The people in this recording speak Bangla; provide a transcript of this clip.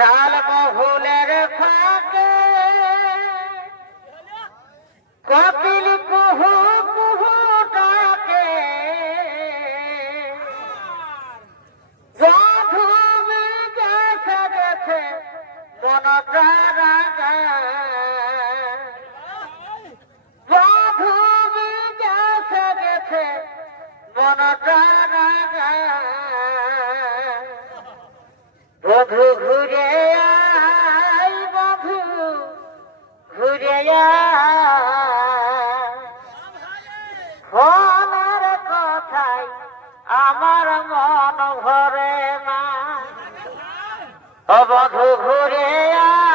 বিশাল মহুলের ফাঁকে কপিল কুহু কুহু ডাকে বধূমি গেছে গেছে মনটা রাঙা বধূমি গেছে গেছে মনটা রাঙা বধু ঘুরে আয় বধু ঘুরে ফোনের কথাই আমার মন ভরে না ও বধু ঘুরে আয়